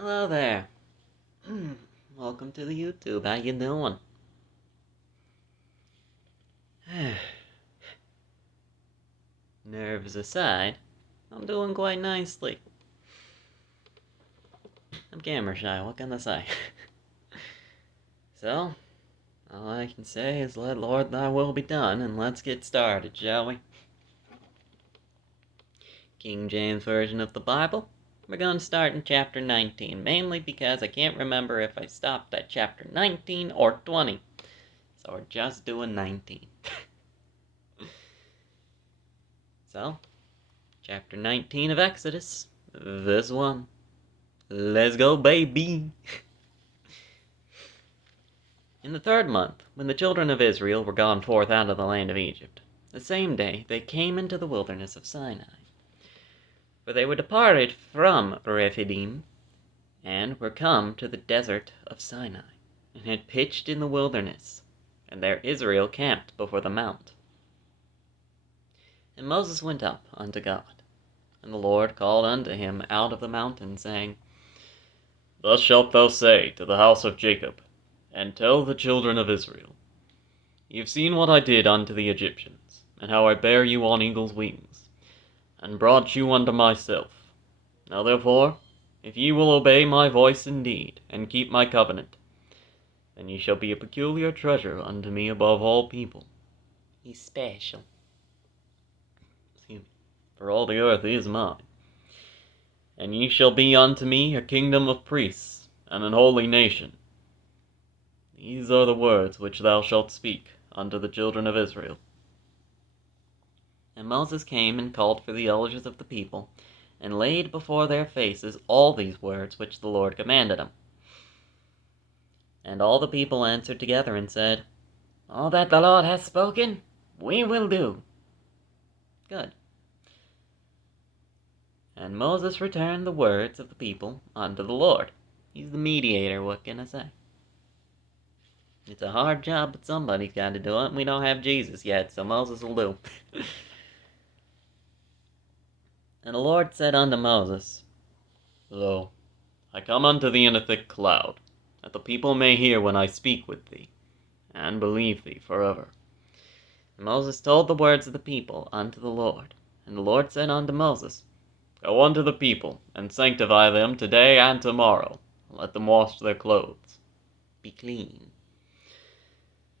Hello there. Welcome to the YouTube. How you doing? Nerves aside, I'm doing quite nicely. I'm camera shy, what can I say? So, all I can say is let Lord thy will be done, and let's get started, shall we? King James Version of the Bible. We're going to start in chapter 19, mainly because I can't remember if I stopped at chapter 19 or 20. So we're just doing 19. So, chapter 19 of Exodus, verse 1. Let's go, baby! In the 3rd month, when the children of Israel were gone forth out of the land of Egypt, the same day they came into the wilderness of Sinai. For they were departed from Rephidim, and were come to the desert of Sinai, and had pitched in the wilderness, and there Israel camped before the mount. And Moses went up unto God, and the Lord called unto him out of the mountain, saying, Thus shalt thou say to the house of Jacob, and tell the children of Israel, Ye have seen what I did unto the Egyptians, and how I bare you on eagle's wings, and brought you unto myself. Now therefore, if ye will obey my voice indeed, and keep my covenant, then ye shall be a peculiar treasure unto me above all people. He's special. For all the earth is mine. And ye shall be unto me a kingdom of priests, and an holy nation. These are the words which thou shalt speak unto the children of Israel. And Moses came and called for the elders of the people, and laid before their faces all these words which the Lord commanded him. And all the people answered together and said, All that the Lord hath spoken, we will do. Good. And Moses returned the words of the people unto the Lord. He's the mediator, what can I say? It's a hard job, but somebody's got to do it, and we don't have Jesus yet, so Moses will do. And the Lord said unto Moses, Lo, I come unto thee in a thick cloud, that the people may hear when I speak with thee, and believe thee forever. And Moses told the words of the people unto the Lord. And the Lord said unto Moses, Go unto the people, and sanctify them today and tomorrow, and let them wash their clothes. Be clean.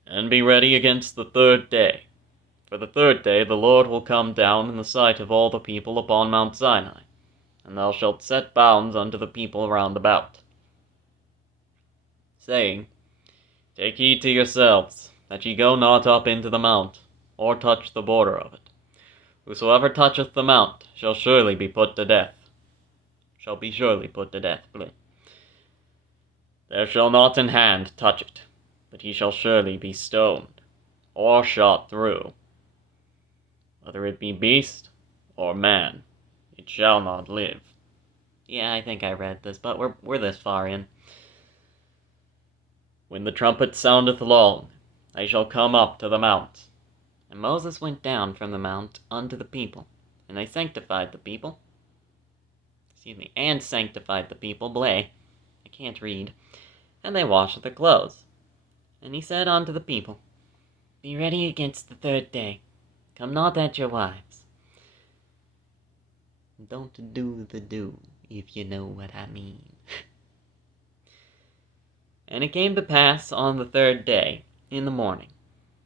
And be ready against the 3rd day. For the 3rd day the Lord will come down in the sight of all the people upon Mount Sinai, and thou shalt set bounds unto the people round about, saying, Take heed to yourselves, that ye go not up into the mount, or touch the border of it. Whosoever toucheth the mount shall surely be put to death. There shall not an hand touch it, but he shall surely be stoned, or shot through. Whether it be beast or man, it shall not live. Yeah, I think I read this, but we're this far in. When the trumpet soundeth long, they shall come up to the mount. And Moses went down from the mount unto the people, and they sanctified the people. And sanctified the people, I can't read. And they washed their clothes. And he said unto the people, Be ready against the 3rd day. Come not at your wives. Don't do the do, if you know what I mean. And it came to pass on the 3rd day, in the morning,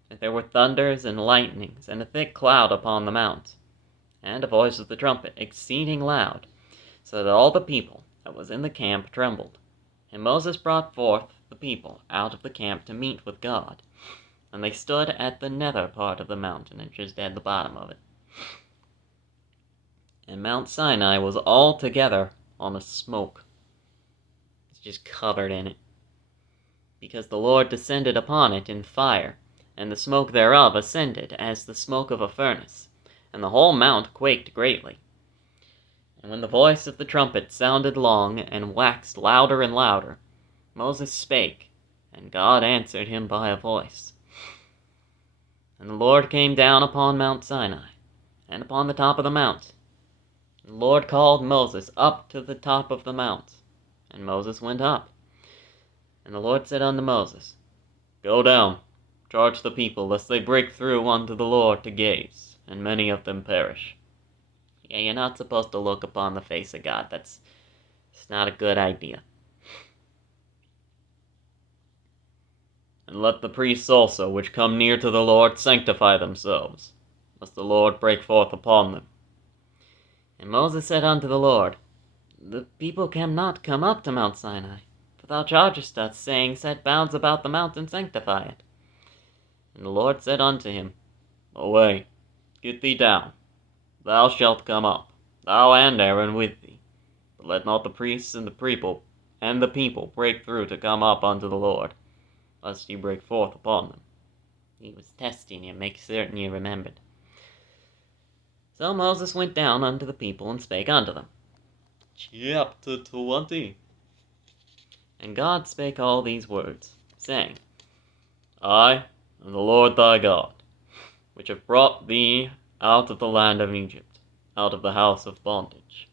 that there were thunders and lightnings, and a thick cloud upon the mount, and a voice of the trumpet exceeding loud, so that all the people that was in the camp trembled. And Moses brought forth the people out of the camp to meet with God, and they stood at the nether part of the mountain, and just at the bottom of it. And Mount Sinai was altogether on a smoke. It's just covered in it, because the Lord descended upon it in fire, and the smoke thereof ascended as the smoke of a furnace, and the whole mount quaked greatly. And when the voice of the trumpet sounded long, and waxed louder and louder, Moses spake, and God answered him by a voice. And the Lord came down upon Mount Sinai, and upon the top of the mount. And the Lord called Moses up to the top of the mount, And Moses went up. And the Lord said unto Moses, Go down, charge the people, lest they break through unto the Lord to gaze, and many of them perish. Yeah, you're not supposed to look upon the face of God. It's not a good idea. And let the priests also, which come near to the Lord, sanctify themselves, lest the Lord break forth upon them. And Moses said unto the Lord, The people cannot come up to Mount Sinai, for thou chargest us, saying, Set bounds about the mount and sanctify it. And the Lord said unto him, Away, get thee down, thou shalt come up, thou and Aaron with thee. But let not the priests and the people break through to come up unto the Lord, lest he break forth upon them. He was testing you, make certain you remembered. So Moses went down unto the people and spake unto them. Chapter 20. And God spake all these words, saying, I am the Lord thy God, which have brought thee out of the land of Egypt, out of the house of bondage.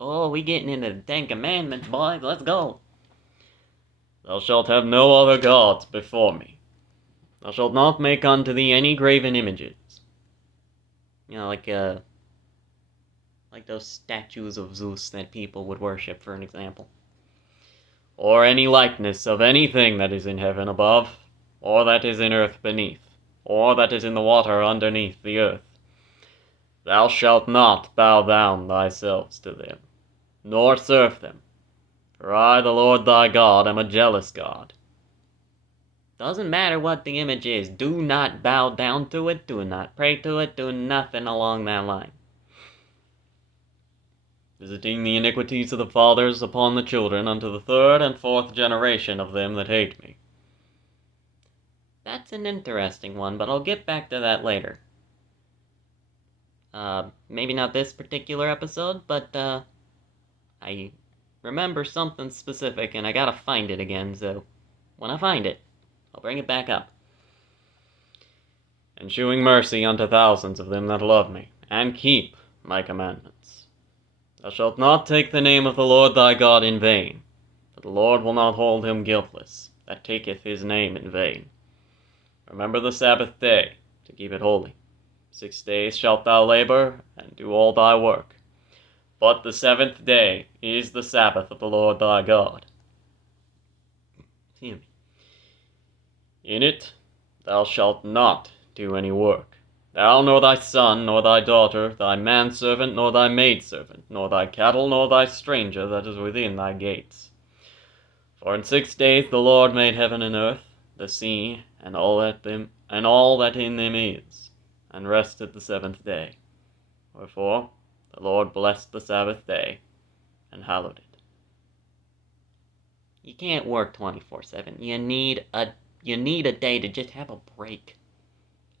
Oh, we getting into the Ten Commandments, boys. Let's go. Thou shalt have no other gods before me. Thou shalt not make unto thee any graven images. You know, like those statues of Zeus that people would worship, for an example. Or any likeness of anything that is in heaven above, or that is in earth beneath, or that is in the water underneath the earth. Thou shalt not bow down thyself to them, nor serve them. For I, the Lord thy God, am a jealous God. Doesn't matter what the image is, do not bow down to it, do not pray to it, do nothing along that line. Visiting the iniquities of the fathers upon the children unto the third and fourth generation of them that hate me. That's an interesting one, but I'll get back to that later. Maybe not this particular episode, but I remember something specific and I gotta find it again, so when I find it, I'll bring it back up. And shewing mercy unto thousands of them that love me, and keep my commandments. Thou shalt not take the name of the Lord thy God in vain, for the Lord will not hold him guiltless that taketh his name in vain. Remember the Sabbath day, to keep it holy. 6 days shalt thou labor, and do all thy work. But the seventh day is the Sabbath of the Lord thy God. In it thou shalt not do any work, thou, nor thy son, nor thy daughter, thy manservant, nor thy maidservant, nor thy cattle, nor thy stranger that is within thy gates. For in 6 days the Lord made heaven and earth, the sea, and all that in them is, and rested the seventh day. Wherefore the Lord blessed the Sabbath day, and hallowed it. You can't work 24/7. You need a day to just have a break.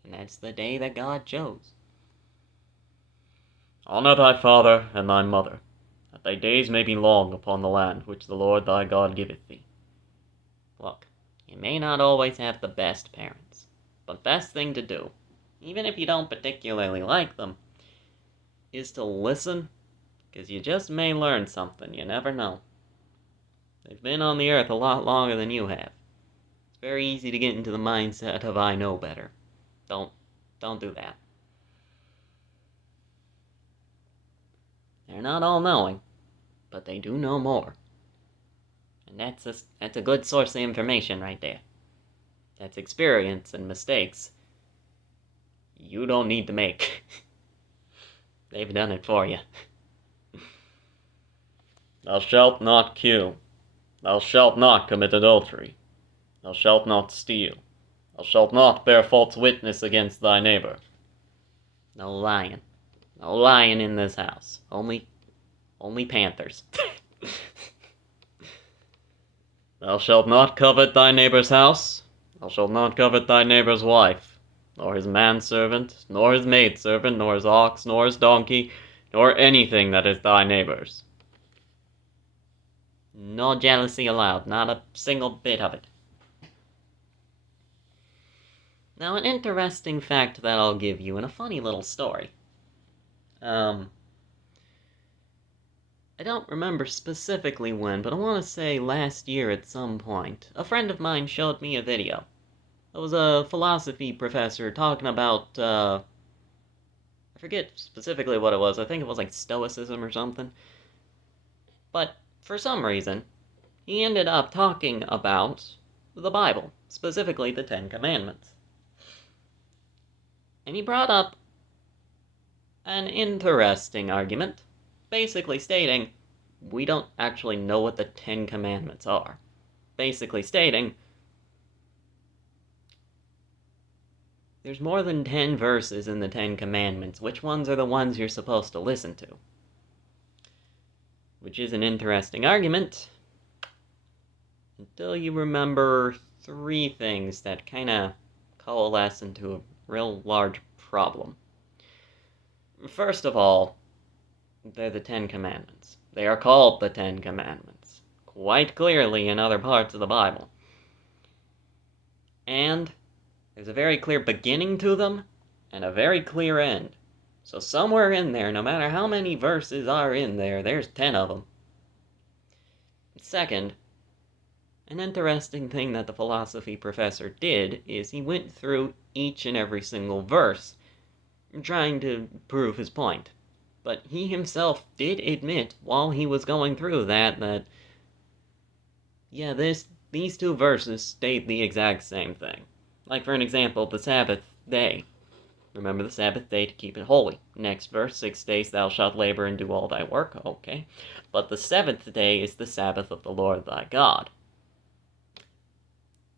And that's the day that God chose. Honor thy father and thy mother, that thy days may be long upon the land which the Lord thy God giveth thee. Look, you may not always have the best parents, but best thing to do, even if you don't particularly like them, is to listen, because you just may learn something, you never know. They've been on the earth a lot longer than you have. It's very easy to get into the mindset of I know better. Don't do that. They're not all knowing, but they do know more. And that's a good source of information right there. That's experience and mistakes you don't need to make. They've done it for you. Thou shalt not kill. Thou shalt not commit adultery. Thou shalt not steal. Thou shalt not bear false witness against thy neighbor. No lying. No lying in this house. Only panthers. Thou shalt not covet thy neighbor's house. Thou shalt not covet thy neighbor's wife, nor his manservant, nor his maidservant, nor his ox, nor his donkey, nor anything that is thy neighbor's. No jealousy allowed, not a single bit of it. Now, an interesting fact that I'll give you, and a funny little story. I don't remember specifically when, but I want to say last year at some point, a friend of mine showed me a video. It was a philosophy professor talking about, I forget specifically what it was. I think it was like Stoicism or something. But for some reason, he ended up talking about the Bible, specifically the Ten Commandments. And he brought up an interesting argument, basically stating, we don't actually know what the Ten Commandments are. Basically stating, there's more than 10 verses in the Ten Commandments. Which ones are the ones you're supposed to listen to? Which is an interesting argument, until you remember 3 things that kinda coalesce into a real large problem. First of all, they're the Ten Commandments. They are called the Ten Commandments, quite clearly in other parts of the Bible. And there's a very clear beginning to them, and a very clear end. So somewhere in there, no matter how many verses are in there, there's 10 of them. Second, an interesting thing that the philosophy professor did is he went through each and every single verse, trying to prove his point. But he himself did admit while he was going through that yeah, these 2 verses state the exact same thing. Like, for an example, the Sabbath day. Remember the Sabbath day to keep it holy. Next verse, 6 days thou shalt labor and do all thy work. Okay. But the 7th day is the Sabbath of the Lord thy God.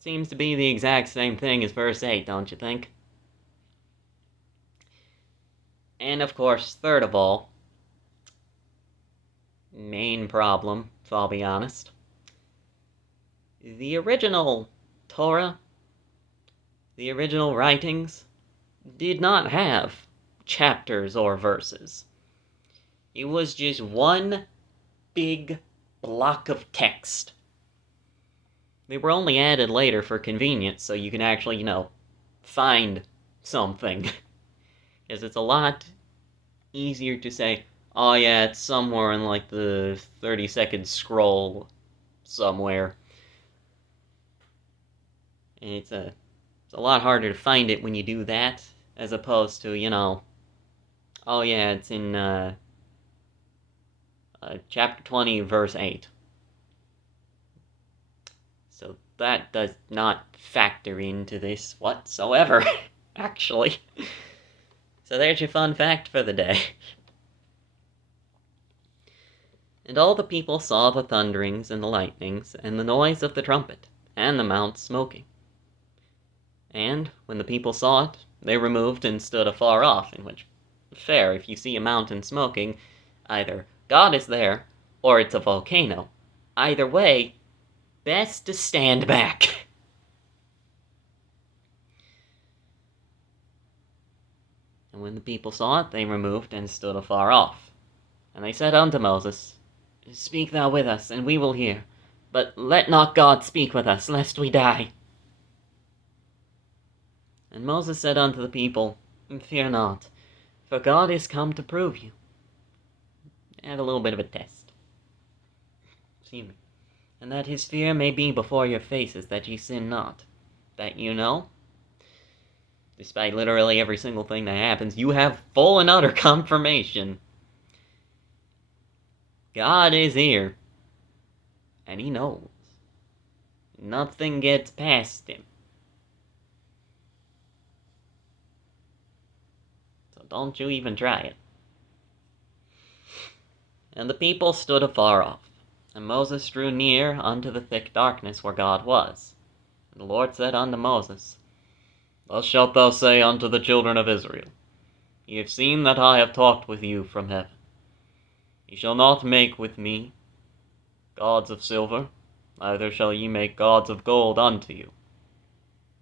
Seems to be the exact same thing as verse 8, don't you think? And of course, third of all, main problem, if I'll be honest, the original Torah, the original writings, did not have chapters or verses. It was just one big block of text. They were only added later for convenience, so you can actually, find something. Because it's a lot easier to say, oh yeah, it's somewhere in like the 30-second scroll somewhere. And it's a lot harder to find it when you do that, as opposed to, oh yeah, it's in chapter 20, verse 8. So that does not factor into this whatsoever, actually. So there's your fun fact for the day. And all the people saw the thunderings and the lightnings, and the noise of the trumpet, and the mount smoking. And, when the people saw it, they removed and stood afar off, in which, fair, if you see a mountain smoking, either God is there, or it's a volcano. Either way, best to stand back. And when the people saw it, they removed and stood afar off. And they said unto Moses, Speak thou with us, and we will hear. But let not God speak with us, lest we die. And Moses said unto the people, Fear not, for God is come to prove you. Add a little bit of a test. Excuse me. And that his fear may be before your faces, that ye sin not. That you know, despite literally every single thing that happens, you have full and utter confirmation. God is here, and he knows. Nothing gets past him. So don't you even try it. And the people stood afar off, and Moses drew near unto the thick darkness where God was. And the Lord said unto Moses, Thus shalt thou say unto the children of Israel, Ye have seen that I have talked with you from heaven. Ye shall not make with me gods of silver, neither shall ye make gods of gold unto you.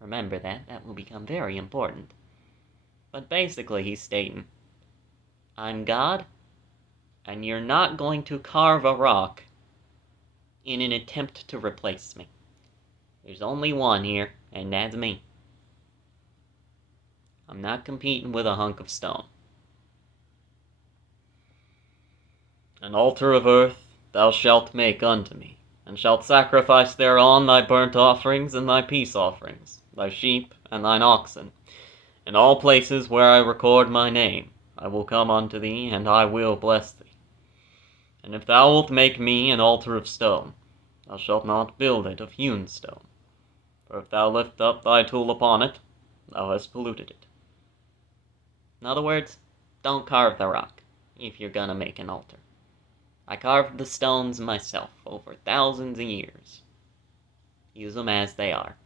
Remember that will become very important. But basically he's stating, I'm God, and you're not going to carve a rock in an attempt to replace me. There's only one here, and that's me. I'm not competing with a hunk of stone. An altar of earth thou shalt make unto me, and shalt sacrifice thereon thy burnt offerings and thy peace offerings, thy sheep and thine oxen. In all places where I record my name, I will come unto thee, and I will bless thee. And if thou wilt make me an altar of stone, thou shalt not build it of hewn stone. For if thou lift up thy tool upon it, thou hast polluted it. In other words, don't carve the rock if you're gonna make an altar. I carved the stones myself over thousands of years. Use them as they are.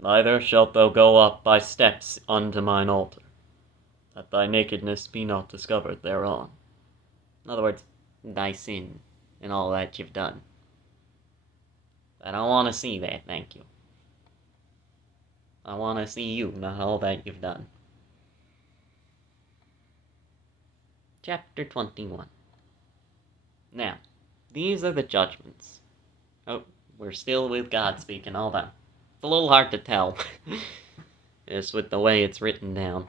Neither shalt thou go up by steps unto mine altar, that thy nakedness be not discovered thereon. In other words, thy sin and all that you've done. I don't want to see that, thank you. I want to see you, not all that you've done. Chapter 21. Now, these are the judgments. Oh, we're still with God speaking, hold on. It's a little hard to tell, just with the way it's written down.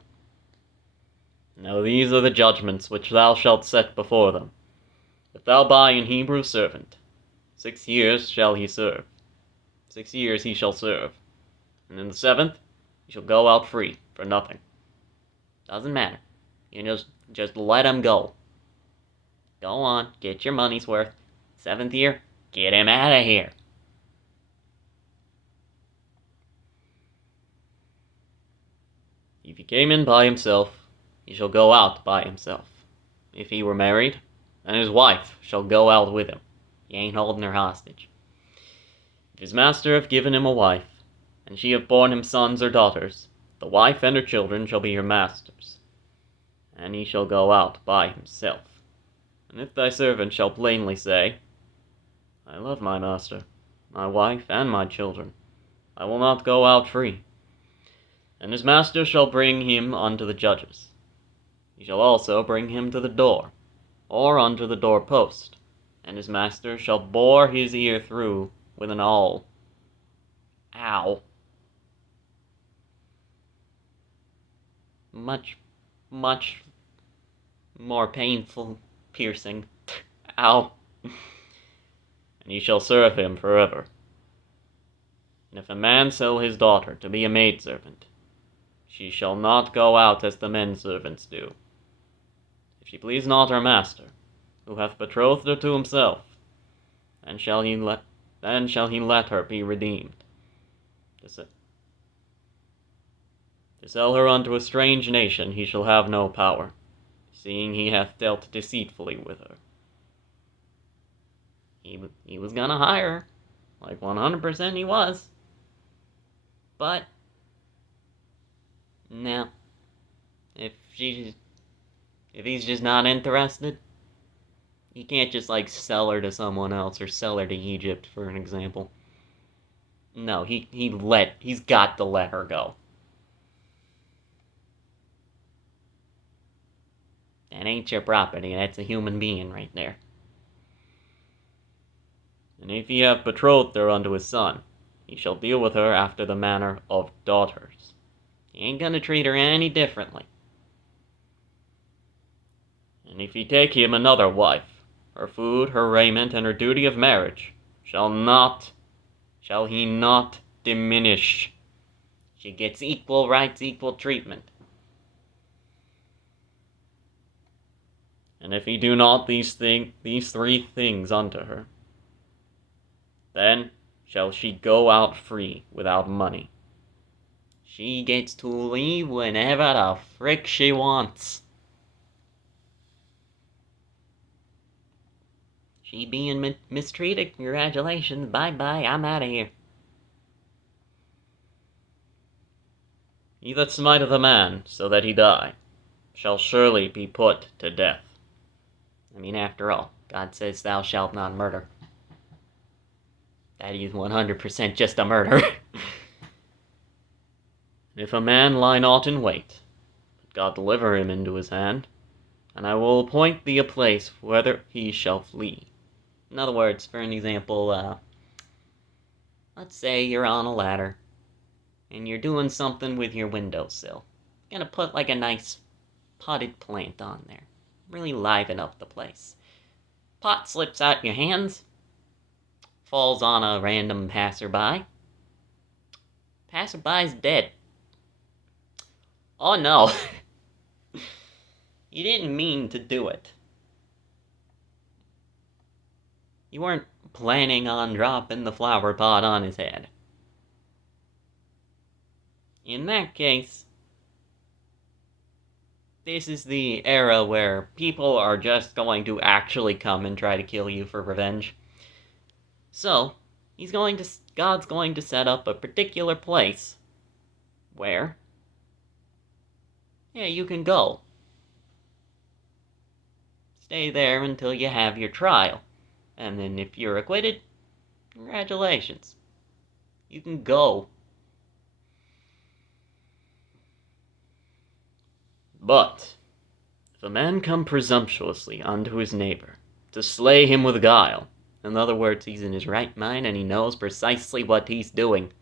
Now these are the judgments which thou shalt set before them. If thou buy an Hebrew servant, 6 years shall he serve. 6 years he shall serve. And in the 7th, he shall go out free, for nothing. Doesn't matter. You just let him go. Go on, get your money's worth. 7th year, get him out of here. If he came in by himself, he shall go out by himself. If he were married, then his wife shall go out with him. He ain't holding her hostage. If his master have given him a wife, and she have borne him sons or daughters, the wife and her children shall be her master's, and he shall go out by himself. And if thy servant shall plainly say, I love my master, my wife, and my children, I will not go out free. And his master shall bring him unto the judges. He shall also bring him to the door, or unto the door post, and his master shall bore his ear through with an awl. Ow. Much more painful, piercing. Ow. And he shall serve him forever. And if a man sell his daughter to be a maidservant, she shall not go out as the men servants do. If she please not her master, who hath betrothed her to himself, then shall he let her be redeemed. To sell her unto a strange nation he shall have no power, seeing he hath dealt deceitfully with her. He was gonna hire her, like 100% he was. But no, if he's just not interested, he can't just like sell her to someone else or sell her to Egypt, for an example. No, he's got to let her go. That ain't your property, that's a human being right there. And if he have betrothed her unto his son, he shall deal with her after the manner of daughters. He ain't gonna treat her any differently. And if he take him another wife, her food, her raiment, and her duty of marriage shall he not diminish. She gets equal rights, equal treatment. And if he do not these 3 things unto her, then shall she go out free without money. She gets to leave whenever the frick she wants. She being mistreated? Congratulations, bye-bye, I'm out of here. He that smiteth a man so that he die shall surely be put to death. I mean, after all, God says thou shalt not murder. That is 100% just a murder. If a man lie not in wait, but God deliver him into his hand, and I will appoint thee a place whither he shall flee. In other words, for an example, let's say you're on a ladder, and you're doing something with your windowsill. You're gonna put like a nice potted plant on there. Really liven up the place. Pot slips out your hands, falls on a random passerby. Passerby's dead. Oh no. You didn't mean to do it. You weren't planning on dropping the flower pot on his head. In that case, this is the era where people are just going to actually come and try to kill you for revenge. So, God's going to set up a particular place where, you can go. Stay there until you have your trial. And then if you're acquitted, congratulations. You can go. But, if a man come presumptuously unto his neighbor, to slay him with guile, in other words, he's in his right mind and he knows precisely what he's doing,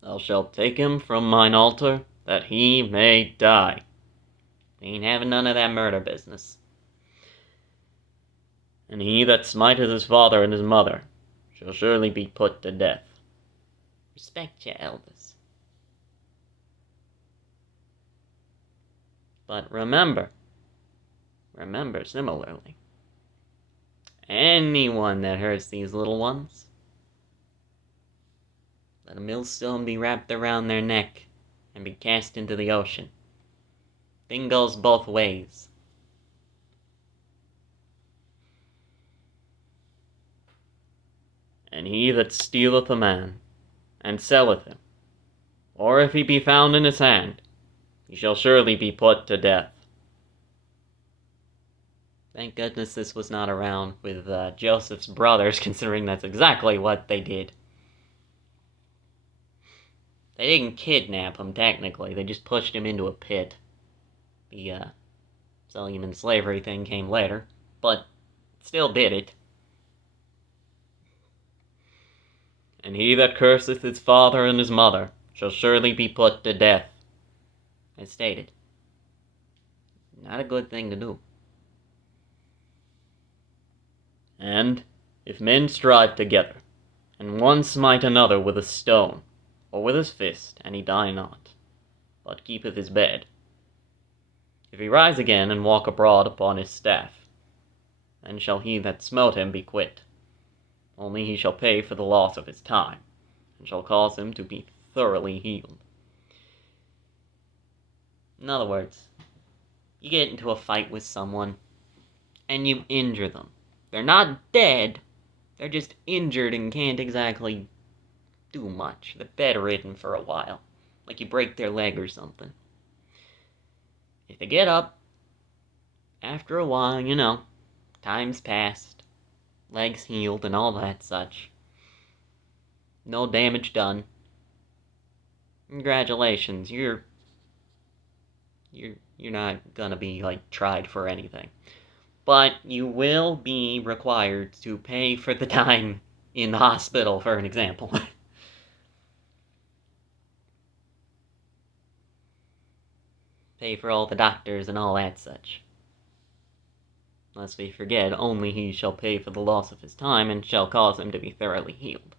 thou shalt take him from mine altar, that he may die. Ain't having none of that murder business. And he that smiteth his father and his mother shall surely be put to death. Respect your elders. But remember similarly, anyone that hurts these little ones, let a millstone be wrapped around their neck and be cast into the ocean. Thing goes both ways. And he that stealeth a man, and selleth him, or if he be found in his hand, he shall surely be put to death. Thank goodness this was not around with Joseph's brothers, considering that's exactly what they did. They didn't kidnap him, technically. They just pushed him into a pit. The selling him in slavery thing came later, but still did it. And he that curseth his father and his mother shall surely be put to death. As stated. Not a good thing to do. And if men strive together, and one smite another with a stone, or with his fist, and he die not, but keepeth his bed, if he rise again and walk abroad upon his staff, then shall he that smote him be quit. Only he shall pay for the loss of his time, and shall cause him to be thoroughly healed. In other words, you get into a fight with someone, and you injure them. They're not dead, they're just injured and can't exactly do much. They're bedridden for a while, like you break their leg or something. If they get up, after a while, time's passed, legs healed and all that such, no damage done, congratulations, you're not gonna be, tried for anything. But you will be required to pay for the time in the hospital, for an example. Pay for all the doctors and all that such. Lest we forget, only he shall pay for the loss of his time, and shall cause him to be thoroughly healed.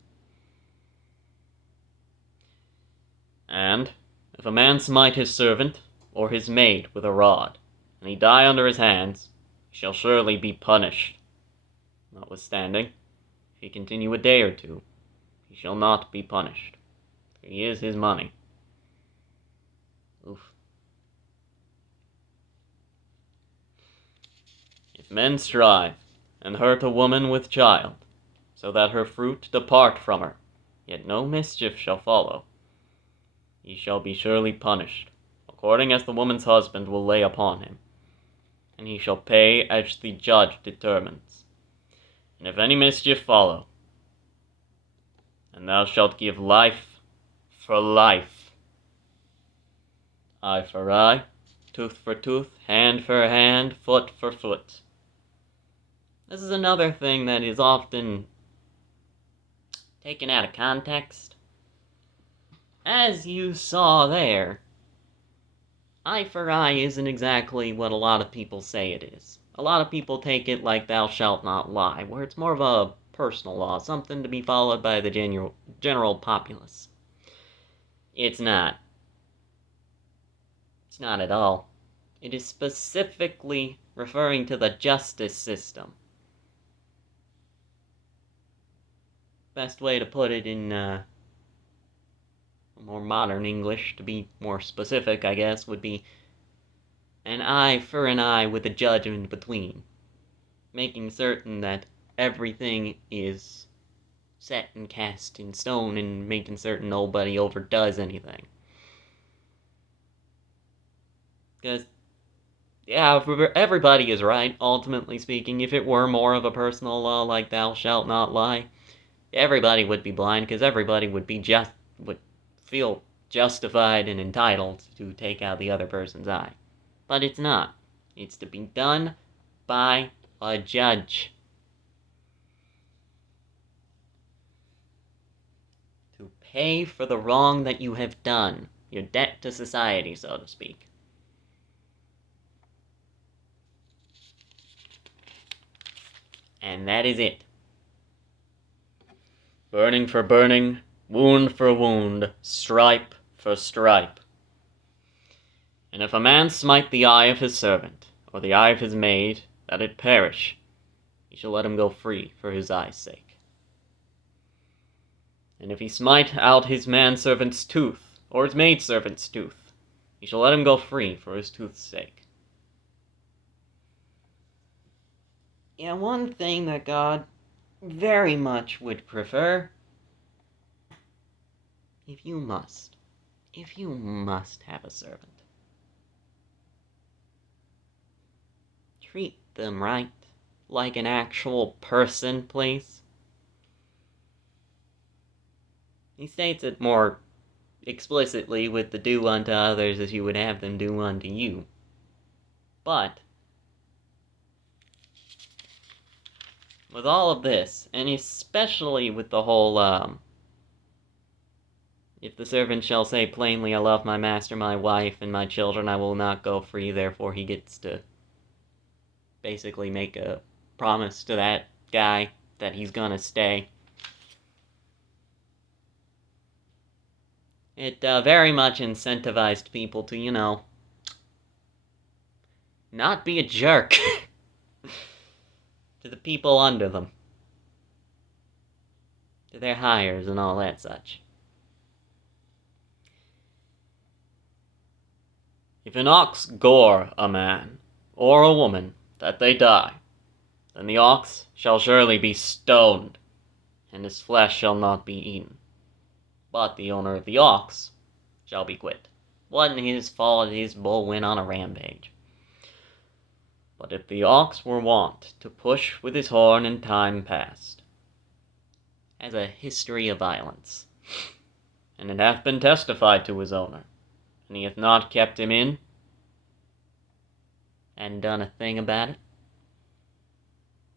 And, if a man smite his servant, or his maid, with a rod, and he die under his hands, he shall surely be punished. Notwithstanding, if he continue a day or two, he shall not be punished. For he is his money. Oof. If men strive, and hurt a woman with child, so that her fruit depart from her, yet no mischief shall follow, he shall be surely punished, according as the woman's husband will lay upon him, and he shall pay as the judge determines. And if any mischief follow, and thou shalt give life for life, eye for eye, tooth for tooth, hand for hand, foot for foot. This is another thing that is often taken out of context. As you saw there, eye for eye isn't exactly what a lot of people say it is. A lot of people take it like thou shalt not lie, where it's more of a personal law, something to be followed by the general populace. It's not. It's not at all. It is specifically referring to the justice system. Best way to put it in more modern English, to be more specific, I guess, would be an eye for an eye with a judge in between, making certain that everything is set and cast in stone and making certain nobody overdoes anything. Because, yeah, everybody is right, ultimately speaking. If it were more of a personal law like thou shalt not lie, everybody would be blind, because everybody would feel justified and entitled to take out the other person's eye. But it's not. It's to be done by a judge. To pay for the wrong that you have done. Your debt to society, so to speak. And that is it. Burning for burning, wound for wound, stripe for stripe. And if a man smite the eye of his servant, or the eye of his maid, that it perish, he shall let him go free for his eye's sake. And if he smite out his manservant's tooth, or his maidservant's tooth, he shall let him go free for his tooth's sake. Yeah, one thing that God very much would prefer, if you must have a servant, treat them right, like an actual person, please. He states it more explicitly with the do unto others as you would have them do unto you. But with all of this, and especially with the whole, if the servant shall say plainly, I love my master, my wife, and my children, I will not go free, therefore he gets to basically make a promise to that guy that he's gonna stay. It very much incentivized people to, not be a jerk to the people under them, to their hires and all that such. If an ox gore a man or a woman that they die, then the ox shall surely be stoned, and his flesh shall not be eaten. But the owner of the ox shall be quit. Wasn't his fault, his bull went on a rampage. But if the ox were wont to push with his horn in time past, has a history of violence, and it hath been testified to his owner, and he hath not kept him in, and done a thing about it,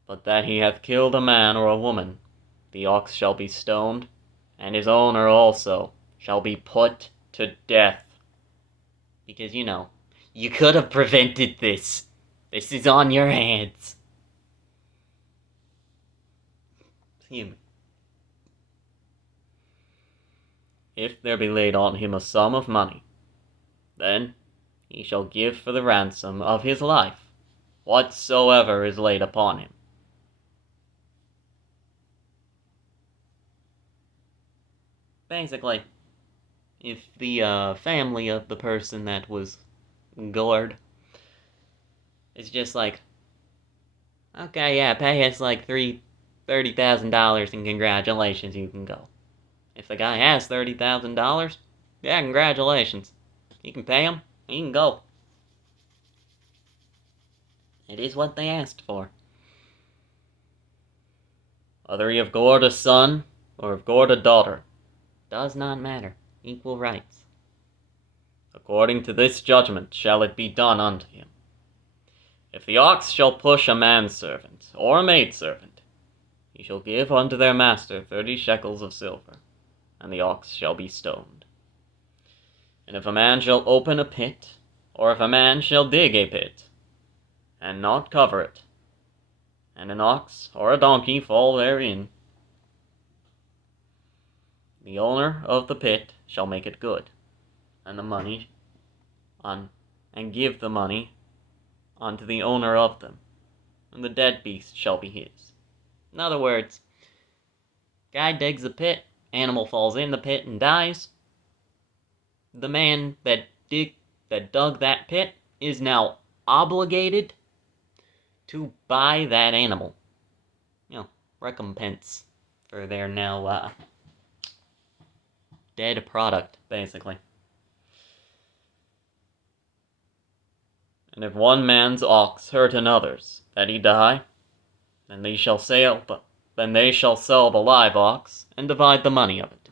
but that he hath killed a man or a woman, the ox shall be stoned, and his owner also shall be put to death. Because, you could have prevented this. This is on your hands. Excuse me. If there be laid on him a sum of money, then he shall give for the ransom of his life whatsoever is laid upon him. Basically, if the family of the person that was gored is just like, okay, yeah, pay us like $30,000 and congratulations, you can go. If the guy has $30,000, yeah, congratulations. You can pay him, he can go. It is what they asked for. Whether he have gored a son or have gored a daughter, does not matter. Equal rights. According to this judgment shall it be done unto him. If the ox shall push a manservant or a maidservant, he shall give unto their master 30 shekels of silver, and the ox shall be stoned. And if a man shall open a pit, Or if a man shall dig a pit, and not cover it, and an ox or a donkey fall therein, the owner of the pit shall make it good, and give the money unto the owner of them, and the dead beast shall be his. In other words, guy digs a pit, animal falls in the pit and dies. The man that dug that pit is now obligated to buy that animal. Recompense for their now dead product, basically. And if one man's ox hurt another's, that he die, then they shall sell the live ox, and divide the money of it,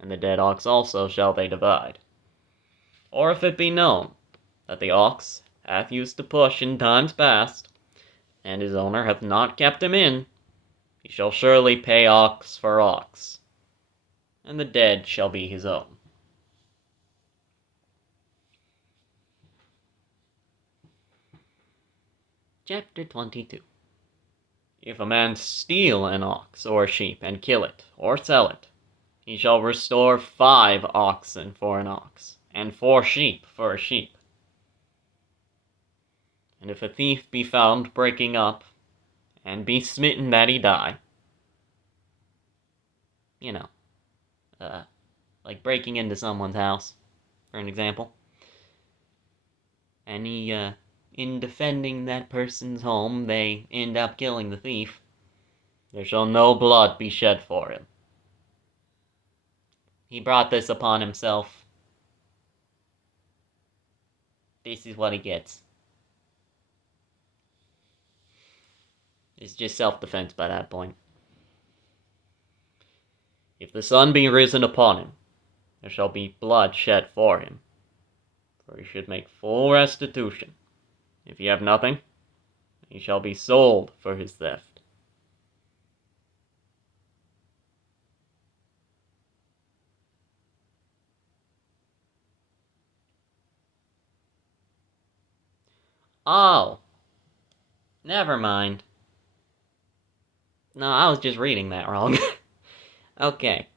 and the dead ox also shall they divide. Or if it be known that the ox hath used to push in times past, and his owner hath not kept him in, he shall surely pay ox for ox, and the dead shall be his own. Chapter 22. If a man steal an ox or sheep, and kill it, or sell it, he shall restore 5 oxen for an ox, and 4 sheep for a sheep. And if a thief be found breaking up, and be smitten that he die, like breaking into someone's house, for an example, and he, in defending that person's home, they end up killing the thief, there shall no blood be shed for him. He brought this upon himself. This is what he gets. It's just self-defense by that point. If the sun be risen upon him, there shall be blood shed for him, for he should make full restitution. If he have nothing, he shall be sold for his theft. Oh, never mind. No, I was just reading that wrong. Okay.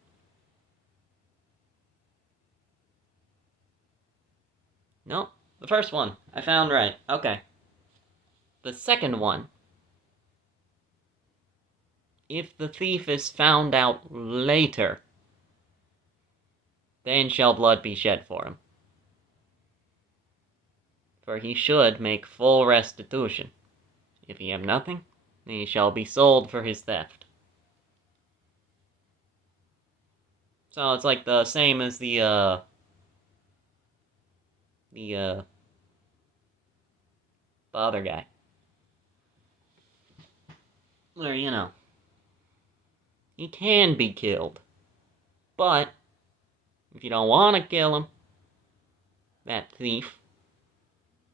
No, the first one I found right. Okay. The second one. If the thief is found out later, then shall blood be shed for him. For he should make full restitution. If he have nothing, he shall be sold for his theft. So it's like the same as the other guy. Where, he can be killed. But, if you don't want to kill him, that thief,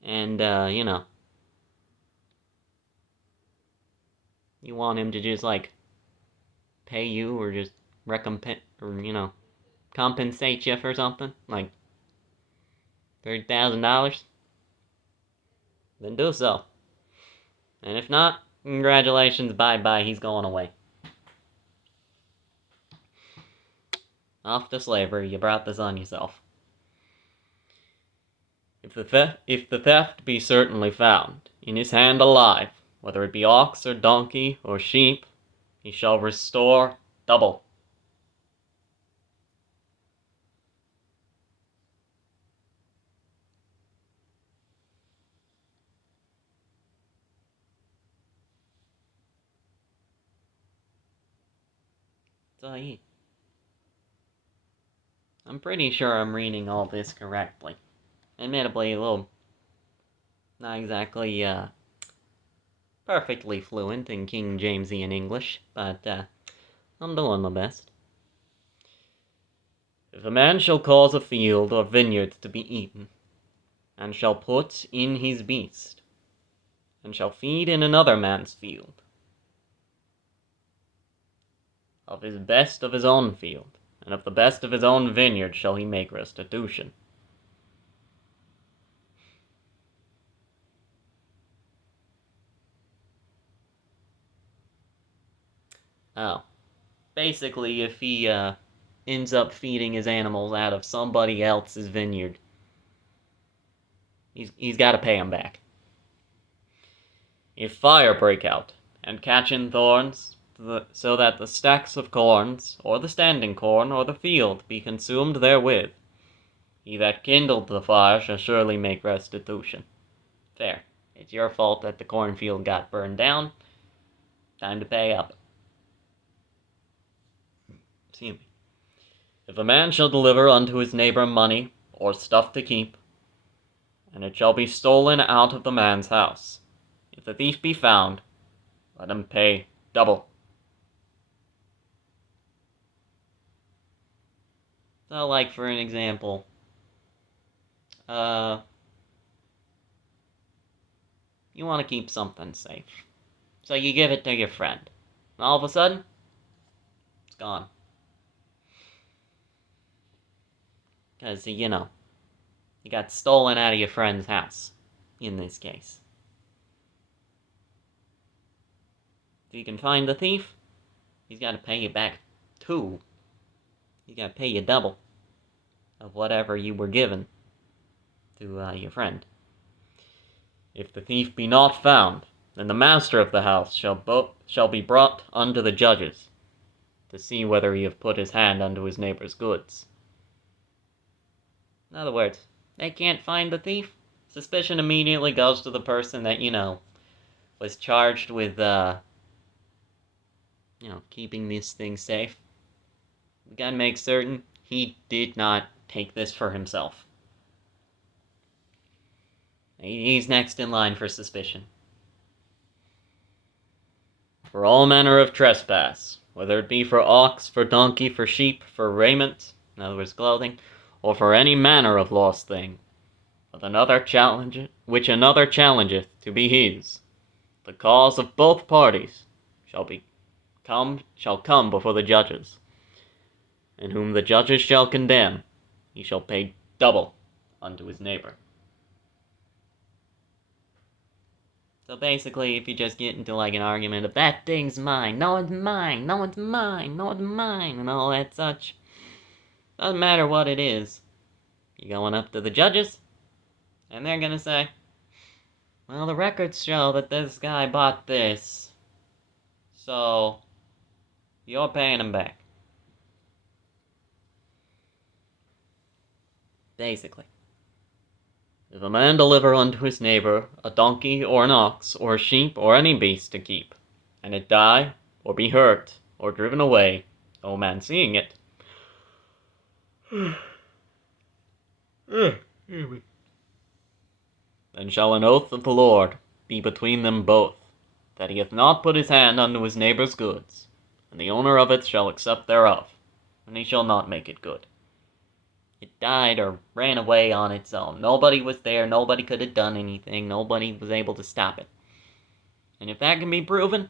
and, you want him to just, pay you or just compensate you for something, like $30,000, then do so. And if not, congratulations, bye-bye, he's going away. Off to slavery, you brought this on yourself. If the theft be certainly found, in his hand alive, whether it be ox or donkey or sheep, he shall restore double. So I'm pretty sure I'm reading all this correctly. Admittedly, a little, not exactly, perfectly fluent in King Jamesian English, but, I'm doing my best. If a man shall cause a field or vineyard to be eaten, and shall put in his beast, and shall feed in another man's field, of his best of his own field, and of the best of his own vineyard shall he make restitution. Oh. Basically, if he, ends up feeding his animals out of somebody else's vineyard, he's gotta pay him back. If fire break out, and catch in thorns, so that the stacks of corns, or the standing corn, or the field be consumed therewith, he that kindled the fire shall surely make restitution. Fair. It's your fault that the cornfield got burned down. Time to pay up. Excuse me. If a man shall deliver unto his neighbor money, or stuff to keep, and it shall be stolen out of the man's house, if the thief be found, let him pay double. So, like, for an example, you want to keep something safe. So you give it to your friend. And all of a sudden, it's gone. Because, you got stolen out of your friend's house, in this case. If you can find the thief, he's got to pay you back two. He's got to pay you double of whatever you were given to your friend. If the thief be not found, then the master of the house shall be brought unto the judges, to see whether he have put his hand unto his neighbor's goods. In other words, they can't find the thief. Suspicion immediately goes to the person that, was charged with, keeping this thing safe. We gotta make certain he did not take this for himself. He's next in line for suspicion. For all manner of trespass, whether it be for ox, for donkey, for sheep, for raiment, in other words clothing, or for any manner of lost thing, which another challengeth to be his, the cause of both parties shall come before the judges, and whom the judges shall condemn, he shall pay double unto his neighbor. So basically, if you just get into like an argument of that thing's mine, no it's mine, no it's mine, no it's mine, and all that such, doesn't matter what it is, you're going up to the judges, and they're gonna say, well, the records show that this guy bought this, so you're paying him back. Basically. If a man deliver unto his neighbor a donkey or an ox or a sheep or any beast to keep, and it die, or be hurt, or driven away, no man seeing it, then shall an oath of the Lord be between them both, that he hath not put his hand unto his neighbor's goods, and the owner of it shall accept thereof, and he shall not make it good. It died or ran away on its own. Nobody was there, nobody could have done anything, nobody was able to stop it. And if that can be proven,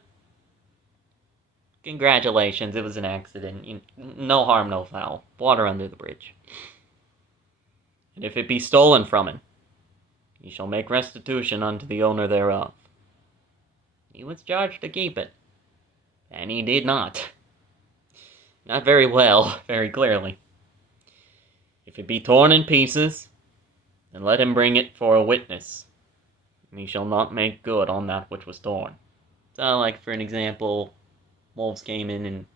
congratulations, it was an accident. No harm, no foul. Water under the bridge. And if it be stolen from him, he shall make restitution unto the owner thereof. He was charged to keep it, and he did not. Not very well, very clearly. If it be torn in pieces, then let him bring it for a witness, and he shall not make good on that which was torn. So, like, for an example, wolves came in and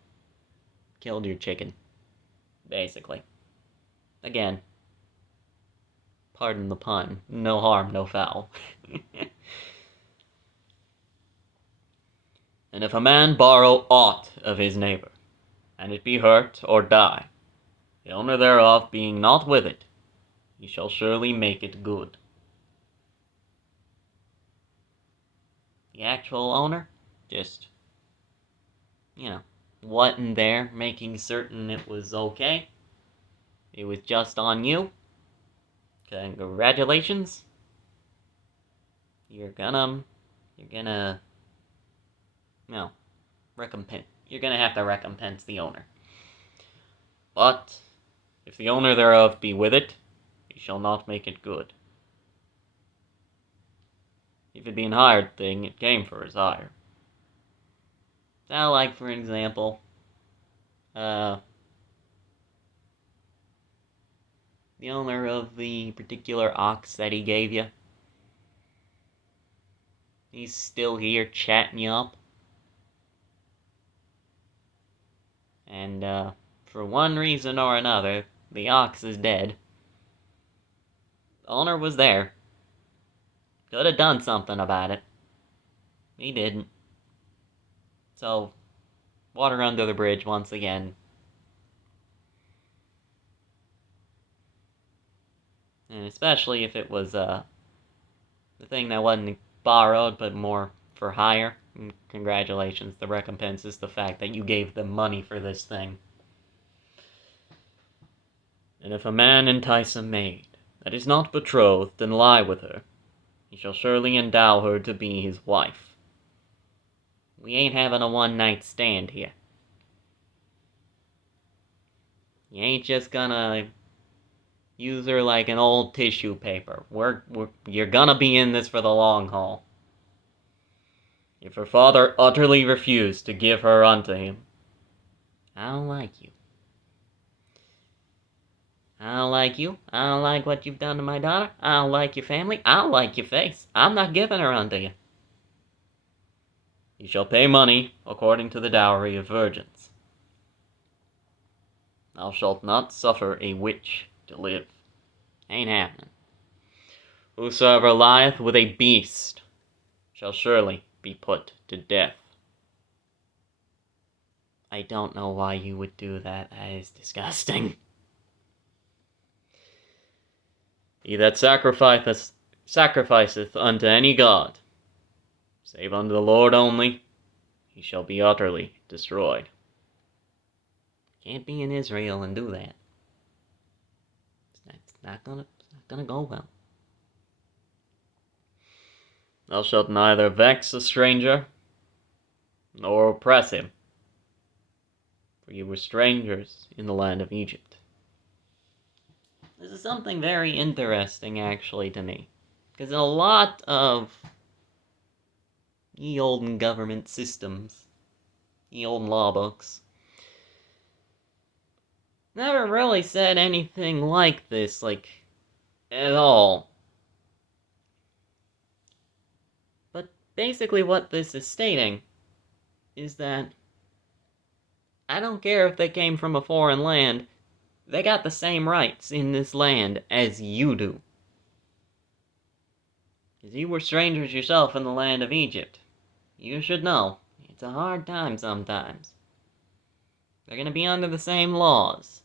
killed your chicken, basically. Again, pardon the pun, no harm, no foul. And if a man borrow aught of his neighbor, and it be hurt or die, the owner thereof being not with it, he shall surely make it good. The actual owner, just, wasn't there, making certain it was okay. It was just on you. Congratulations. You're gonna, recompense. You're gonna have to recompense the owner. But if the owner thereof be with it, he shall not make it good. If it be an hired thing, it came for his hire. Now, like, for example, the owner of the particular ox that he gave you, he's still here chatting you up. And, for one reason or another, the ox is dead. The owner was there. Could have done something about it. He didn't. So, water under the bridge once again. And especially if it was, the thing that wasn't borrowed, but more for hire. Congratulations, the recompense is the fact that you gave them money for this thing. And if a man entice a maid that is not betrothed and lie with her, he shall surely endow her to be his wife. We ain't having a one-night stand here. You ain't just gonna use her like an old tissue paper. You're gonna be in this for the long haul. If her father utterly refused to give her unto him, I don't like you. I don't like you. I don't like what you've done to my daughter. I don't like your family. I don't like your face. I'm not giving her unto you. You shall pay money according to the dowry of virgins. Thou shalt not suffer a witch to live. Ain't happening. Whosoever lieth with a beast shall surely be put to death. I don't know why you would do that. That is disgusting. He that sacrificeth unto any god, save unto the Lord only, he shall be utterly destroyed. Can't be in Israel and do that. It's not gonna go well. Thou shalt neither vex a stranger, nor oppress him, for you were strangers in the land of Egypt. This is something very interesting, actually, to me. Because in a lot of ye olden government systems, ye olden law books, never really said anything like this, like, at all. But basically what this is stating is that I don't care if they came from a foreign land, they got the same rights in this land as you do. Because you were strangers yourself in the land of Egypt. You should know, it's a hard time sometimes. They're gonna be under the same laws.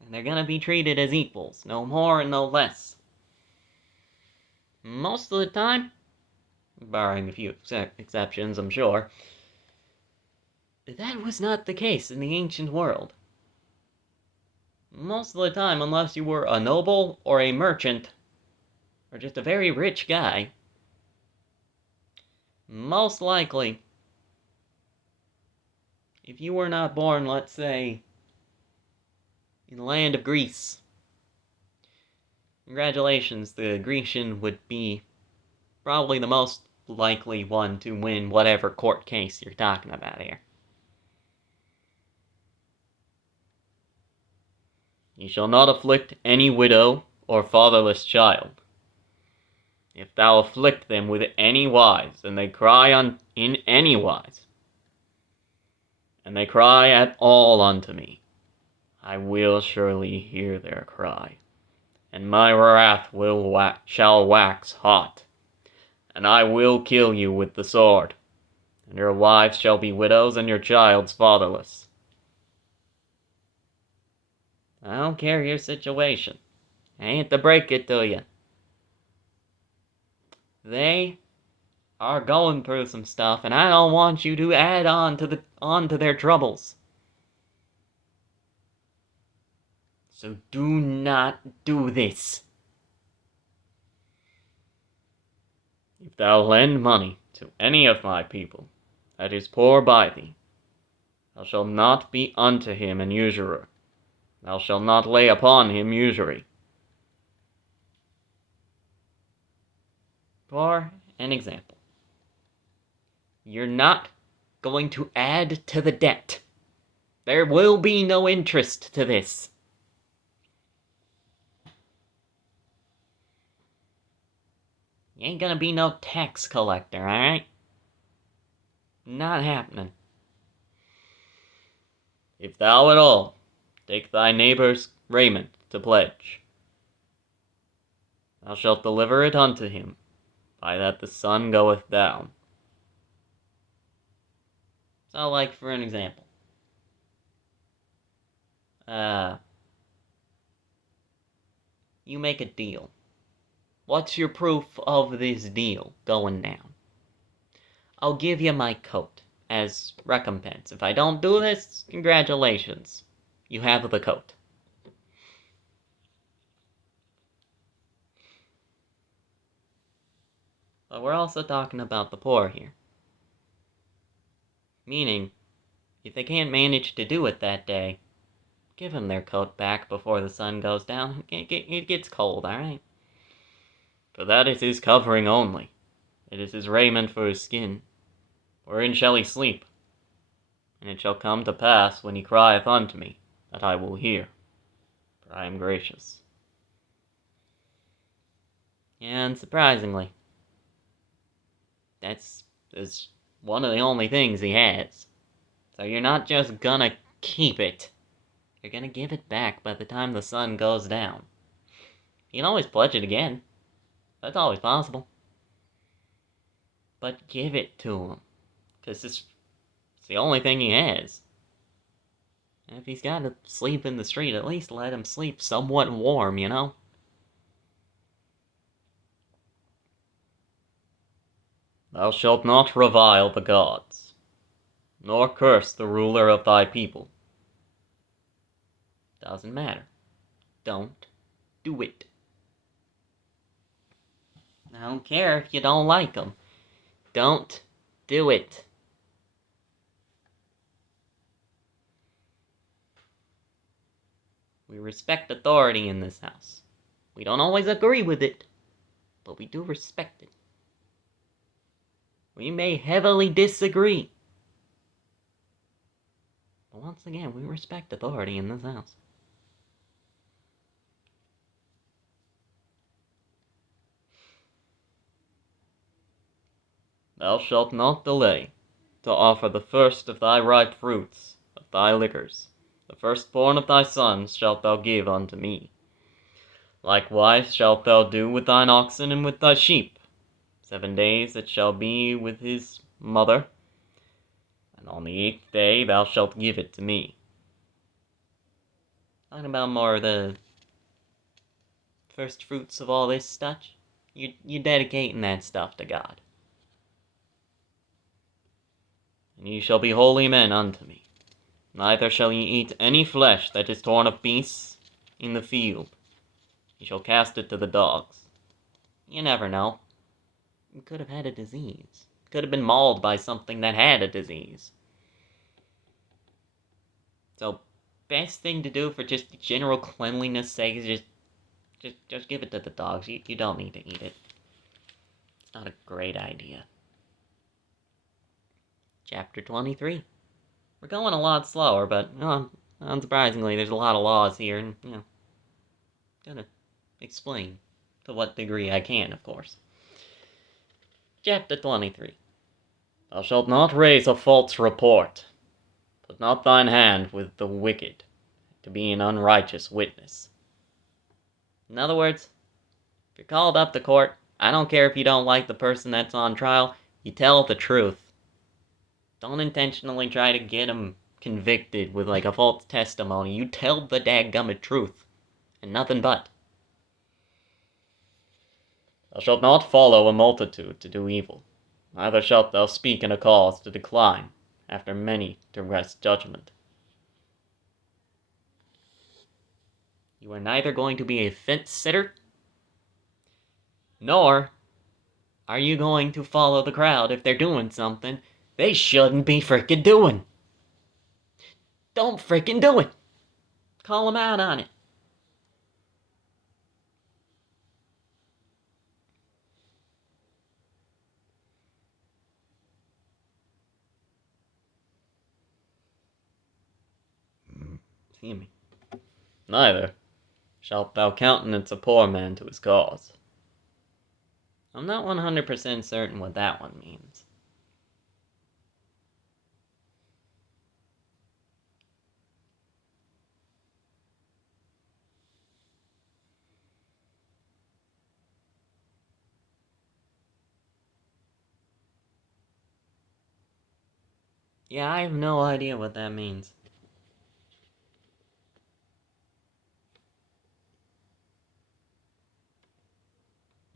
And they're gonna be treated as equals, no more and no less. Most of the time, barring a few exceptions, I'm sure, that was not the case in the ancient world. Most of the time, unless you were a noble or a merchant, or just a very rich guy, most likely, if you were not born, let's say, in the land of Greece, congratulations, the Grecian would be probably the most likely one to win whatever court case you're talking about here. Ye shall not afflict any widow or fatherless child. If thou afflict them with any wise, and they cry in any wise, and they cry at all unto me, I will surely hear their cry, and my wrath shall wax hot, and I will kill you with the sword, and your wives shall be widows, and your childs fatherless. I don't care your situation. I ain't to break it to you. They are going through some stuff, and I don't want you to add on to their troubles. So do not do this. If thou lend money to any of my people that is poor by thee, thou shalt not be unto him an usurer. Thou shalt not lay upon him usury. For an example, you're not going to add to the debt. There will be no interest to this. You ain't gonna be no tax collector, alright? Not happening. If thou at all take thy neighbour's raiment to pledge, thou shalt deliver it unto him, by that the sun goeth down. So, like, for an example, you make a deal. What's your proof of this deal going down? I'll give you my coat as recompense. If I don't do this, congratulations. You have the coat. But we're also talking about the poor here. Meaning, if they can't manage to do it that day, give them their coat back before the sun goes down. It gets cold, alright? For that is his covering only. It is his raiment for his skin. Wherein shall he sleep? And it shall come to pass, when he crieth unto me, that I will hear. For I am gracious. And surprisingly, that's one of the only things he has. So you're not just gonna keep it. You're gonna give it back by the time the sun goes down. You can always pledge it again. That's always possible. But give it to him. Because it's the only thing he has. And if he's got to sleep in the street, at least let him sleep somewhat warm, you know? Thou shalt not revile the gods, nor curse the ruler of thy people. Doesn't matter. Don't do it. I don't care if you don't like them. Don't do it. We respect authority in this house. We don't always agree with it, but we do respect it. We may heavily disagree, but once again, we respect authority in this house. Thou shalt not delay to offer the first of thy ripe fruits of thy liquors. The firstborn of thy sons shalt thou give unto me. Likewise shalt thou do with thine oxen and with thy sheep. 7 days it shall be with his mother, and on the 8th day thou shalt give it to me. Talking about more of the first fruits of all this stuff. You're dedicating that stuff to God. And ye shall be holy men unto me. Neither shall ye eat any flesh that is torn of beasts in the field. Ye shall cast it to the dogs. You never know. You could have had a disease. Could have been mauled by something that had a disease. So, best thing to do for just general cleanliness sake is just give it to the dogs. You don't need to eat it. It's not a great idea. Chapter 23. We're going a lot slower, but unsurprisingly, there's a lot of laws here, and, gotta explain to what degree I can, of course. Chapter 23. Thou shalt not raise a false report. Put not thine hand with the wicked, to be an unrighteous witness. In other words, if you're called up to court, I don't care if you don't like the person that's on trial, you tell the truth. Don't intentionally try to get him convicted with like a false testimony. You tell the dadgummit truth, and nothing but. Thou shalt not follow a multitude to do evil, neither shalt thou speak in a cause to decline, after many to rest judgment. You are neither going to be a fence-sitter, nor are you going to follow the crowd if they're doing something they shouldn't be frickin' doing. Don't frickin' do it. Call them out on it. Hear me. Neither shalt thou countenance a poor man to his cause. I'm not 100% certain what that one means. Yeah, I have no idea what that means.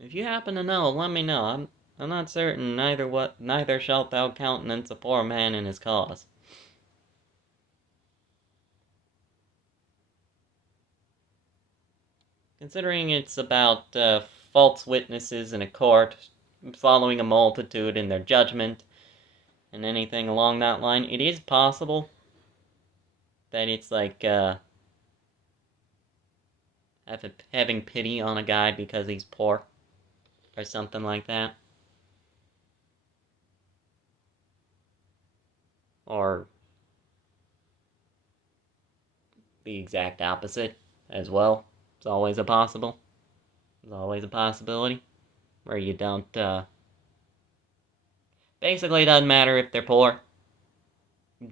If you happen to know, let me know. I'm not certain neither shalt thou countenance a poor man in his cause. Considering it's about false witnesses in a court, following a multitude in their judgment, and anything along that line, it is possible that it's like having pity on a guy because he's poor, or something like that. Or the exact opposite as well. It's always a possible. There's always a possibility where you don't, basically it doesn't matter if they're poor.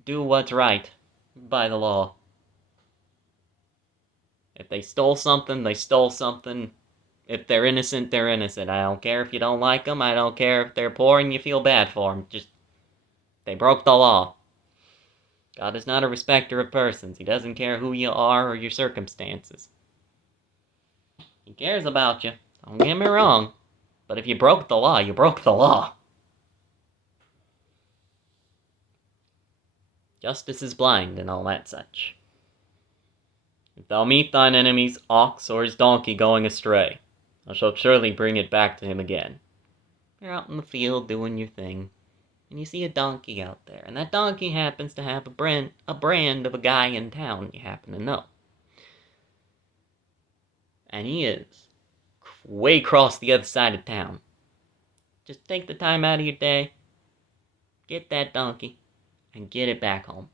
Do what's right by the law. If they stole something, they stole something. If they're innocent, they're innocent. I don't care if you don't like them. I don't care if they're poor and you feel bad for them. Just, they broke the law. God is not a respecter of persons. He doesn't care who you are or your circumstances. He cares about you. Don't get me wrong. But if you broke the law, you broke the law. Justice is blind and all that such. If thou meet thine enemy's ox or his donkey going astray, thou shalt surely bring it back to him again. You're out in the field doing your thing, and you see a donkey out there, and that donkey happens to have a brand of a guy in town you happen to know. And he is way across the other side of town. Just take the time out of your day, get that donkey, and get it back home.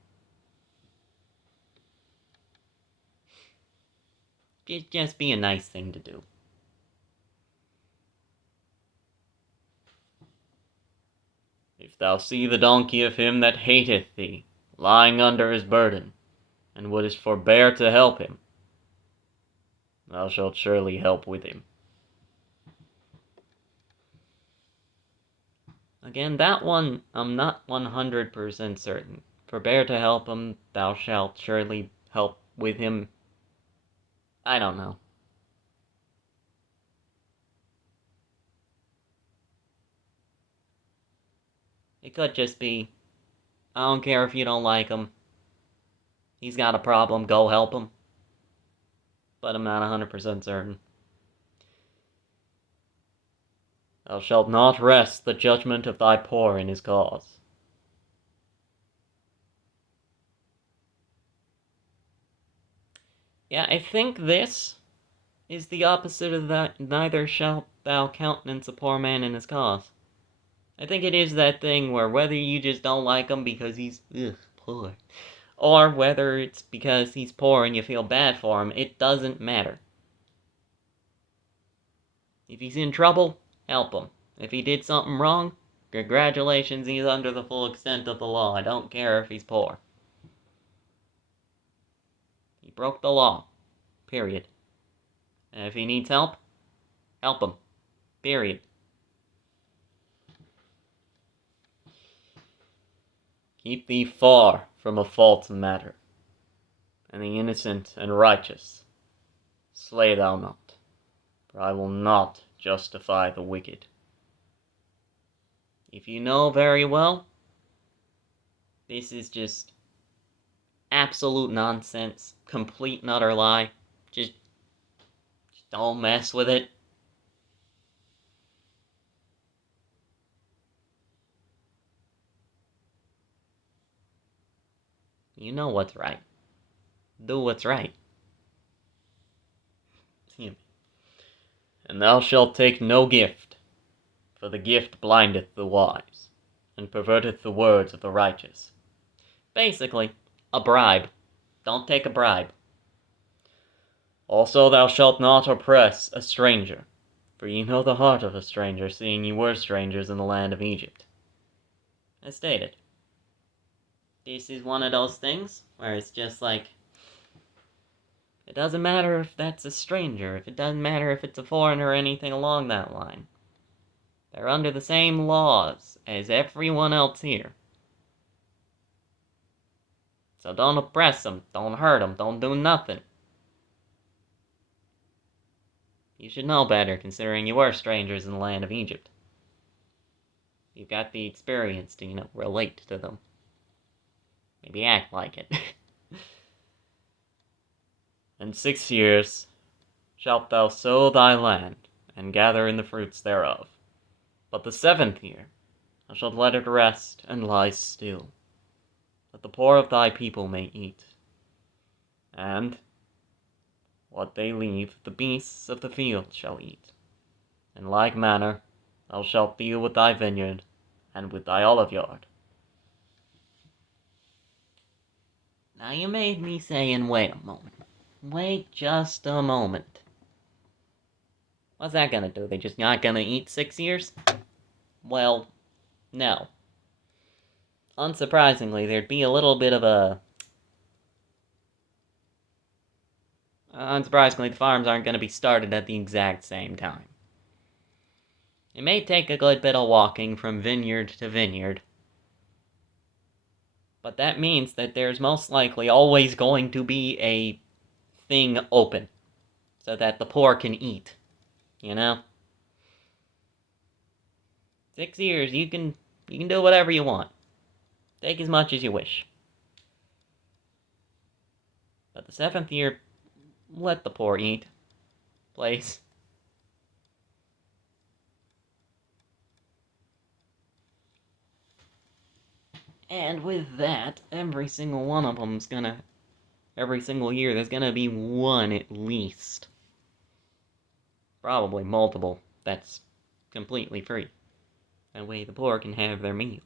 It'd just be a nice thing to do. If thou see the donkey of him that hateth thee, lying under his burden, and wouldst forbear to help him, thou shalt surely help with him. Again, that one, I'm not 100% certain. Forbear to help him, thou shalt surely help with him. I don't know. It could just be, I don't care if you don't like him. He's got a problem, go help him. But I'm not 100% certain. Thou shalt not rest the judgment of thy poor in his cause. Yeah, I think this is the opposite of that, neither shalt thou countenance a poor man in his cause. I think it is that thing where whether you just don't like him because he's poor, or whether it's because he's poor and you feel bad for him, it doesn't matter. If he's in trouble, help him. If he did something wrong, congratulations, he's under the full extent of the law. I don't care if he's poor. He broke the law. Period. And if he needs help him. Period. Keep thee far from a false matter, and the innocent and righteous slay thou not, for I will not justify the wicked. If you know very well, this is just absolute nonsense, complete and utter lie, just don't mess with it. You know what's right. Do what's right. And thou shalt take no gift, for the gift blindeth the wise, and perverteth the words of the righteous. Basically, a bribe. Don't take a bribe. Also thou shalt not oppress a stranger, for ye know the heart of a stranger, seeing ye were strangers in the land of Egypt. As stated. This is one of those things where it's just like, it doesn't matter if that's a stranger, it doesn't matter if it's a foreigner or anything along that line. They're under the same laws as everyone else here. So don't oppress them, don't hurt them, don't do nothing. You should know better, considering you were strangers in the land of Egypt. You've got the experience to, relate to them. Maybe act like it. In 6 years shalt thou sow thy land, and gather in the fruits thereof. But the 7th year thou shalt let it rest, and lie still, that the poor of thy people may eat. And what they leave, the beasts of the field shall eat. In like manner thou shalt deal with thy vineyard, and with thy olive yard. Now you made me saying, wait a moment. Wait just a moment. What's that gonna do? They just not gonna eat 6 years? Well, no. Unsurprisingly, there'd be a little bit of a... Unsurprisingly, the farms aren't gonna be started at the exact same time. It may take a good bit of walking from vineyard to vineyard, but that means that there's most likely always going to be a thing open, so that the poor can eat, 6 years, you can do whatever you want. Take as much as you wish. But the 7th year, let the poor eat, please. And with that, every single one of them's every single year, there's gonna be one at least. Probably multiple, that's completely free. That way the poor can have their meal.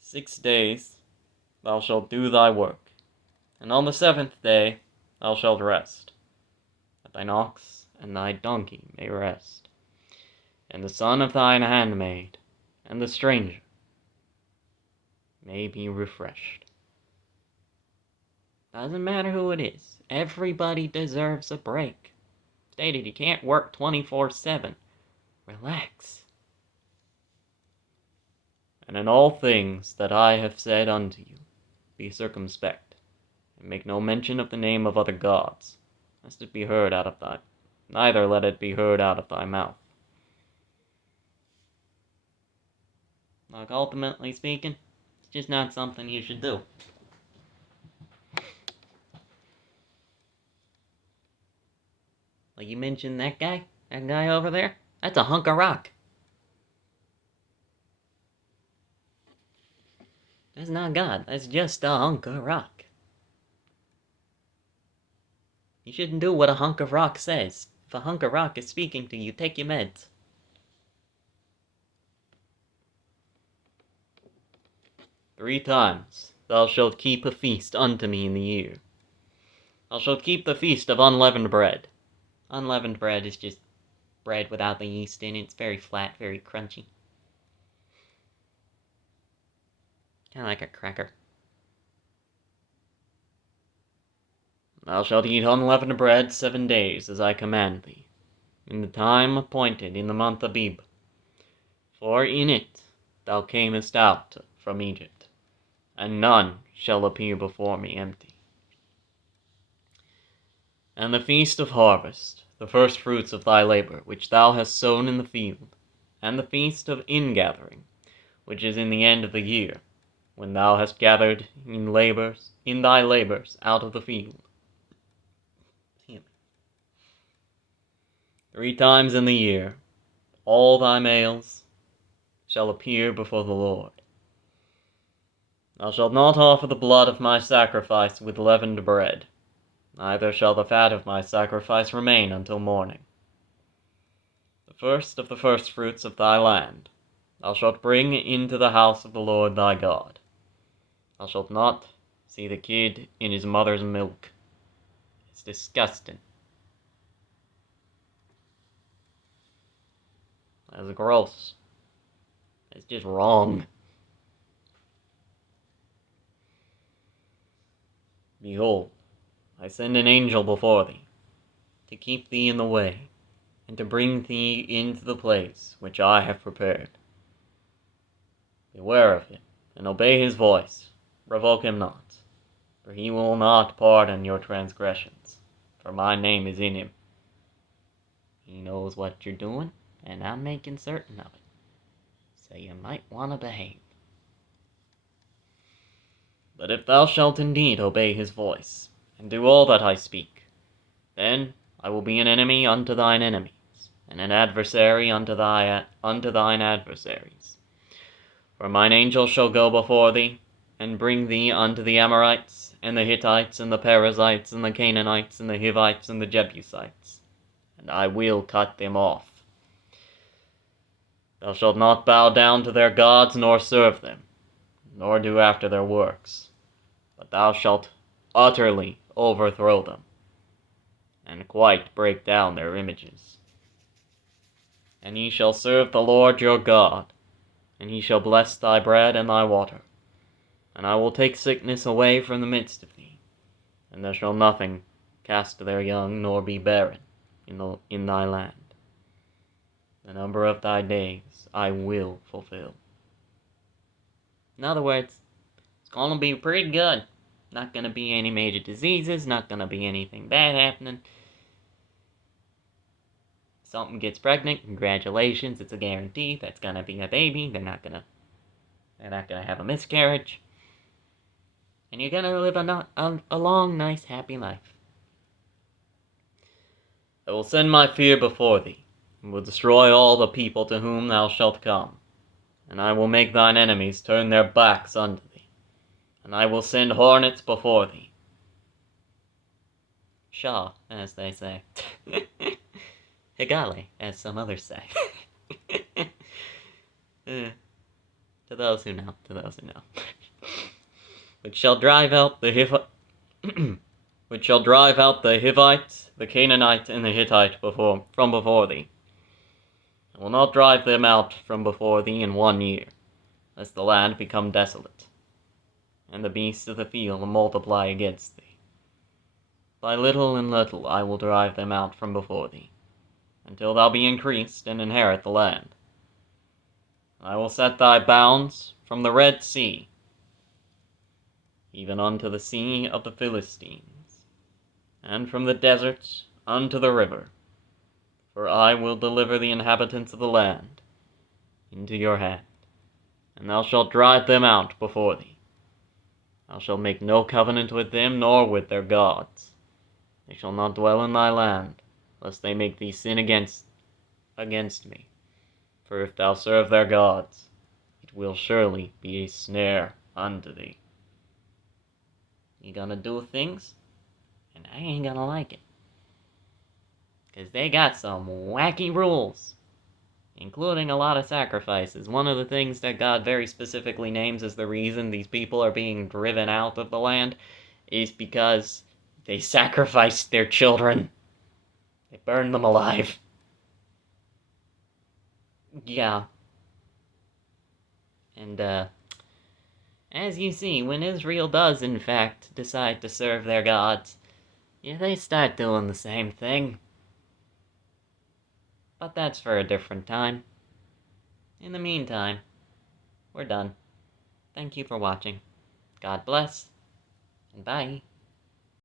"6 days thou shalt do thy work, and on the 7th day thou shalt rest, that thine ox and thy donkey may rest, and the son of thine handmaid, and the stranger may be refreshed." Doesn't matter who it is. Everybody deserves a break. Stated, you can't work 24/7. Relax. "And in all things that I have said unto you, be circumspect, and make no mention of the name of other gods, lest it be heard out of thy, neither let it be heard out of thy mouth." Like, ultimately speaking, it's just not something you should do. Like you mentioned that guy over there, that's a hunk of rock. That's not God, that's just a hunk of rock. You shouldn't do what a hunk of rock says. If a hunk of rock is speaking to you, take your meds. "3 times thou shalt keep a feast unto me in the year. Thou shalt keep the feast of unleavened bread." Unleavened bread is just bread without the yeast in it. It's very flat, very crunchy. Kind of like a cracker. "Thou shalt eat unleavened bread 7 days, as I command thee, in the time appointed in the month Abib. For in it thou camest out from Egypt, and none shall appear before me empty. And the feast of harvest, the first fruits of thy labor, which thou hast sown in the field, and the feast of ingathering, which is in the end of the year, when thou hast gathered in thy labors out of the field. 3 times in the year, all thy males shall appear before the Lord. Thou shalt not offer the blood of my sacrifice with leavened bread, neither shall the fat of my sacrifice remain until morning. The first of the firstfruits of thy land thou shalt bring into the house of the Lord thy God. Thou shalt not see the kid in his mother's milk. It's disgusting. That's gross. It's just wrong. Behold, I send an angel before thee, to keep thee in the way, and to bring thee into the place which I have prepared. Beware of him, and obey his voice. Provoke him not, for he will not pardon your transgressions, for my name is in him. He knows what you're doing, and I'm making certain of it, so you might want to behave. But if thou shalt indeed obey his voice, and do all that I speak, then I will be an enemy unto thine enemies, and an adversary unto thine adversaries. For mine angel shall go before thee, and bring thee unto the Amorites, and the Hittites, and the Perizzites, and the Canaanites, and the Hivites, and the Jebusites, and I will cut them off. Thou shalt not bow down to their gods, nor serve them, nor do after their works, but thou shalt utterly overthrow them, and quite break down their images. And ye shall serve the Lord your God, and he shall bless thy bread and thy water. And I will take sickness away from the midst of thee, and there shall nothing cast their young, nor be barren in thy land. The number of thy days I will fulfill. In other words, it's going to be pretty good. Not going to be any major diseases, not going to be anything bad happening. Something gets pregnant, congratulations, it's a guarantee that's going to be a baby. They're not going to have a miscarriage. And you're going to live a long, nice, happy life. I will send my fear before thee, and will destroy all the people to whom thou shalt come. And I will make thine enemies turn their backs unto thee. And I will send hornets before thee. Shaw, as they say. Higale, as some others say. To those who know. Which shall drive out the Hivites, the Canaanite, and the Hittite from before thee. I will not drive them out from before thee in 1 year, lest the land become desolate, and the beasts of the field multiply against thee. By little and little I will drive them out from before thee, until thou be increased and inherit the land. I will set thy bounds from the Red Sea, even unto the sea of the Philistines, and from the deserts unto the river. For I will deliver the inhabitants of the land into your hand, and thou shalt drive them out before thee. Thou shalt make no covenant with them, nor with their gods. They shall not dwell in thy land, lest they make thee sin against me. For if thou serve their gods, it will surely be a snare unto thee. You gonna do things, and I ain't gonna like it. Because they got some wacky rules, including a lot of sacrifices. One of the things that God very specifically names as the reason these people are being driven out of the land is because they sacrificed their children. They burned them alive. Yeah. And, as you see, when Israel does, in fact, decide to serve their gods, yeah, they start doing the same thing. But that's for a different time. In the meantime, we're done. Thank you for watching. God bless, and bye.